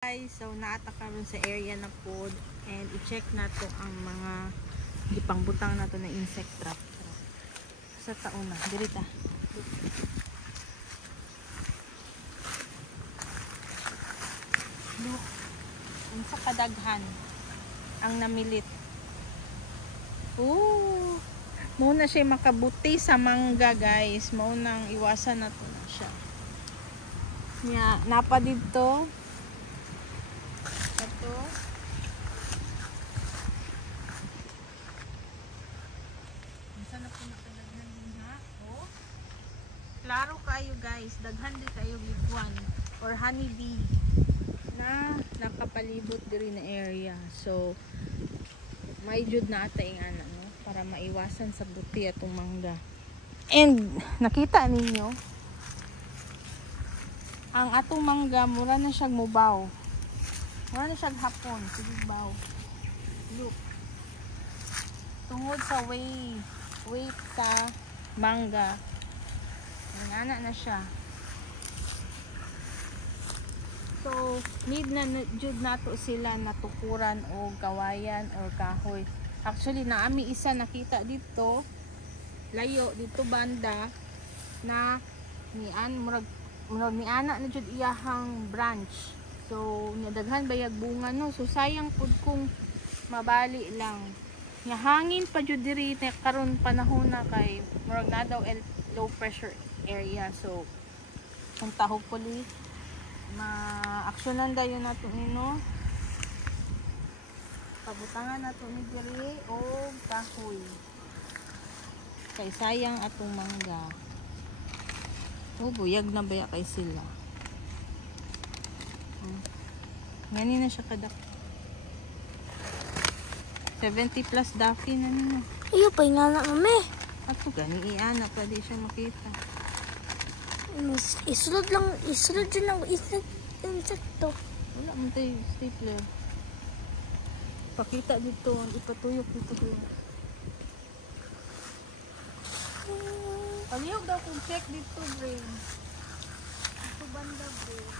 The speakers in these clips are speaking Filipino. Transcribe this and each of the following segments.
Guys, so naata karon sa area na pod and i-check nato ang mga gipangbutang nato na insect trap. Sa taon na dirita. Look. Unsa kadaghan ang namilit. Oh, mo na siya makabuti sa mangga, guys. Mao nang iwasan nato na siya. Nya napa dito. Ito. Sana po nakadaghan din ha. Oh. Klaro kayo guys. Daghan din kayo biguan or honeybee na nakapalibot diri na area. So, may jud na ata ing ana no para maiwasan sa buti atong mangga. And nakita ninyo ang atong mangga mura na siyang mubaw. Wala na siyang hapon, sigibaw. Look. Tungod sa weight sa mangga. Nangana na siya. So, need na jud nato sila natukuran o kawayan or kahoy. Actually, naami isa nakita dito. Layo dito banda na murag ni ana na jud iyahang branch. So, nadaghan bayag bunga no. So, sayang pud kung mabali lang. Nga hangin pa jud diri karon panahon na kay murag na daw low pressure area. So, punta hopefully ma-aksyonan dayon nato nino. Pabutangan nato ni diri og kahoy. Kay sayang atong mangga. Oh, buyag na baya kay sila. Gani na siya kadak. 70 plus dafi na nino. Iyo pa nga na mami. Ato gani iana pa di siya makita. Isulod dyan lang insekto. Wala man tayo stapler. Pakita dito, ipatuyok dito ko. Palihog daw kung check dito, brain. Ito banda, brain.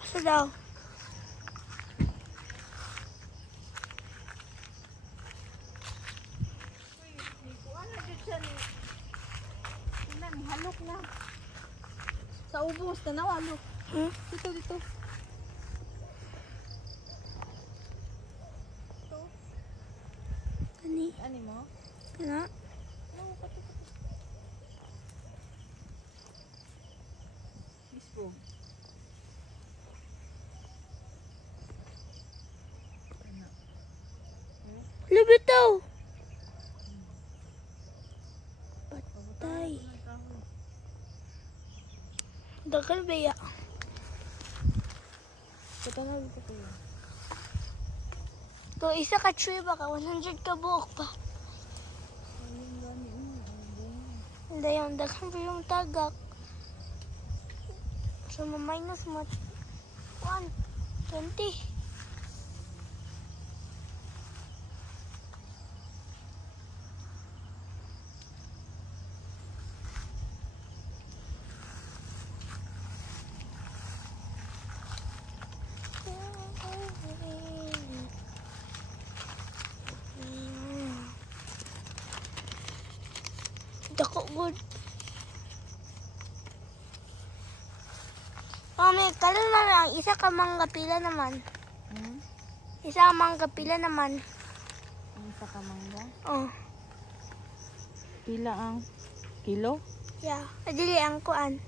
Asa daw? Halok na. Sa ubos, tanaw halok. Dito. Ito. Ani mo? Kana? Bispo. Libitaw! Patay. Dagal baya. Patanaw dito ko yun. To isa ka tree baka 100 ka buok pa. Hindi yung daghan pa yung tagak. So ma-minus mo 120. Dako good. Mami, karon man ang isa ka mangga pila naman. Isa ka mangga pila naman. Isa ka mangga? Oh. Pila ang kilo? Yeah, adili ang kuan.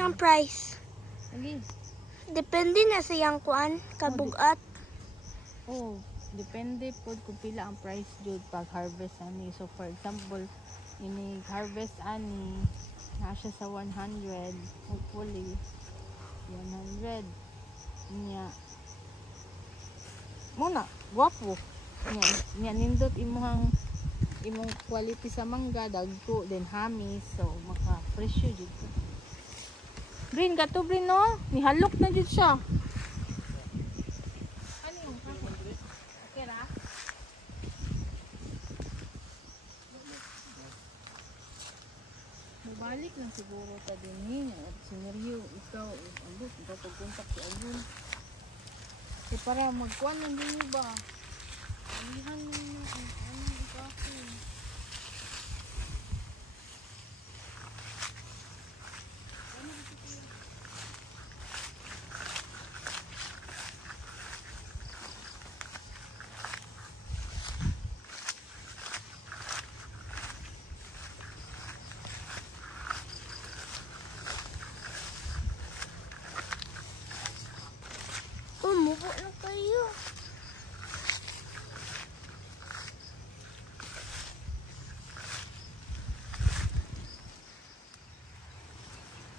Ang price. Lagi. Depende na sa yang kuan, kabugat. Oh, depende po kung pila ang price jud pag harvest ani. So for example, ini harvest ani na siya sa 100, hopefully 100 niya muna guwapo niya nindot imong quality sa mangga dagko then hamis so maka presyo jud ko. Green gato Brin no nihalok na jud siya. Ano yung okay ra? Mabalik lang siguro ta din scenario ikaw ambot ikaw pagkontak si Ayun. Kasi para magkuan ng din ba? Alihan mo na ang anong ikaw. Umupo na kayo.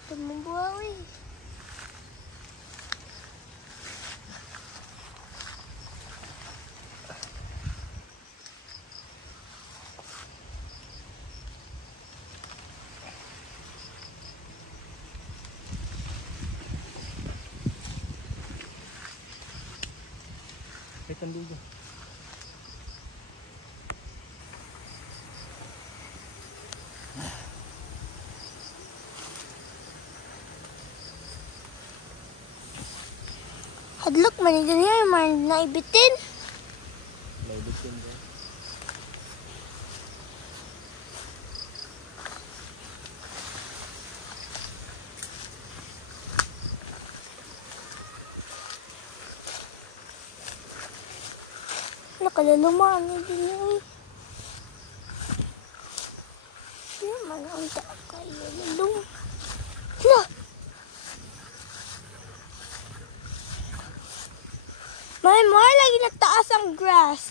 Tumubuhawi. Ikan dulu. Hadlok man ito niya yung man naibitin. Naibitin ba? Nakalalumaan ito niya eh. Yan man ang takay. Lalong. Hala! May more lagi na taas ang grass.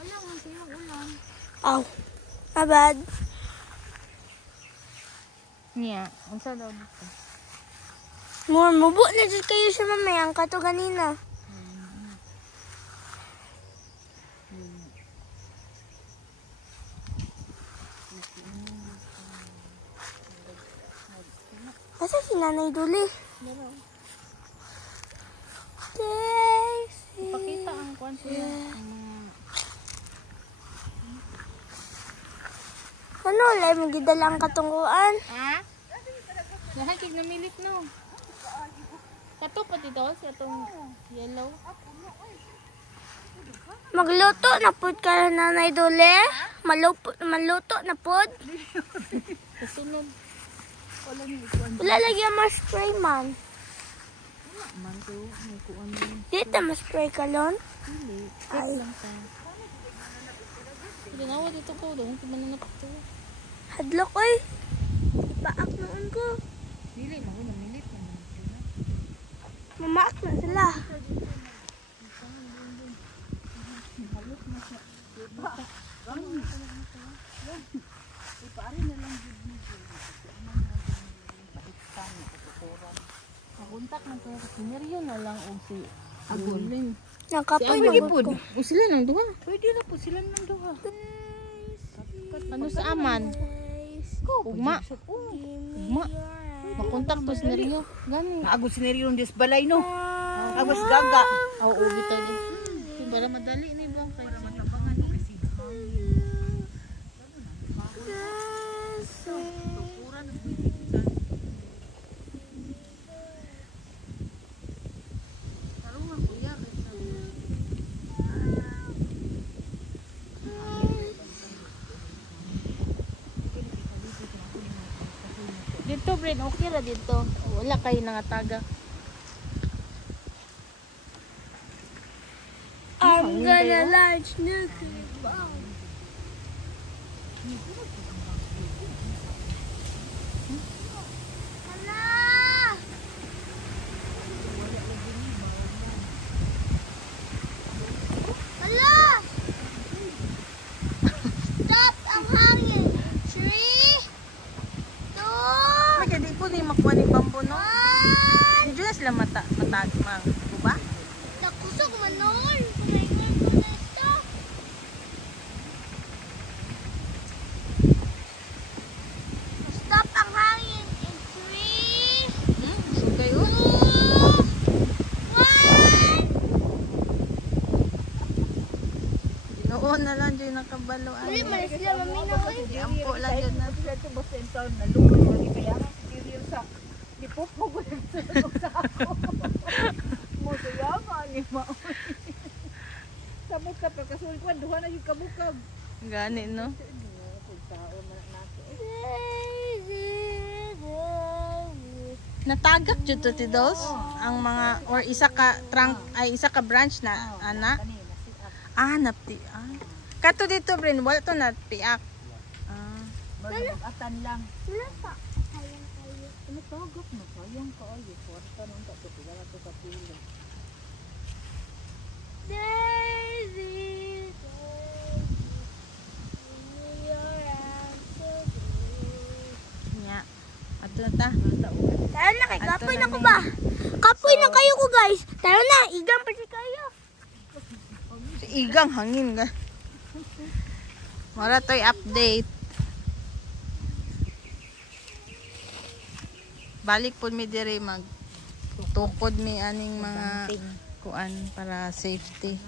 Wala nga sa'yo ulan. Aw. Abad. Niya, unsa daw dito? More mubo na dyan kayo siya mamaya. Ang kato ganina. Asa si Nanay Duli? Daisy. Ipakita ang kuan sila. Ang mga Ano? Lay mo gidala ang katungkuan? ha? Lahat kig namilit no. Kato pa dito sa atong yellow. Magluto na pud ka Nanay Duli? Maluto na pud? Kasunod. Wala lagi ang ma-spray man. Man to, may kuan din. Dito ma-spray ka lon? Dili. Ay. Lang ta. Hindi nawa dito ko doon. Hindi man na to. Hadlok oy. Ipaak noon ko. Dili, mago na minute na. Mamaak na sila. Maguntak na to. Sineryo na lang o si Agulin. Nakapoy Si na Agulin ko. o sila nang duha. Pwede na po sila nang duha. Ano sa aman? Ugma. Ugma. Makontak to sineryo. Gani. Agos sineryo ng disbalay no. Agos gaga. Oo, bitaw din. Para madali ni ba? Para matabangan ni kasi. Dito, Bren, okay ra dito. Wala kayo nangataga. I'm gonna launch nuclear bomb. Hala! Hala! Stop! po ni makuha ni bambo no. Medyo na sila matag ba? Nakusog manon. Kumaingon ko na ito. Stop ang hangin in 3, Okay, 2, 1. Noon na lang dyan nakabalo. Dili man sila maminaw eh. Ampo lang dyan na. Sila ito basta yung taon na lumayo. Kaya nga si Tiril sa lipopo ko lang sa ako. Mo siya nga ni Mao. Sabot ka pa kasul ko duha na yung kabukag. Gani no. Natagak jud to tidos ang mga or isa ka trunk ay isa ka branch na ana. Napti. Kato dito Brin, wala to napiak. Atan lang. Wala pa. Sayang kayo. Natagak na sayang ka ay kwarta nang ta to wala to sa pila. Daisy, your answer. Nya. Ato na ta. Tara na kay kapoy na ko ba? Kapoy na kayo ko guys. Tara na, igang pa si kayo. Igang hangin ga. Mara to'y update. Balik po mi dire mag tukod mi aning mga kuan para safety.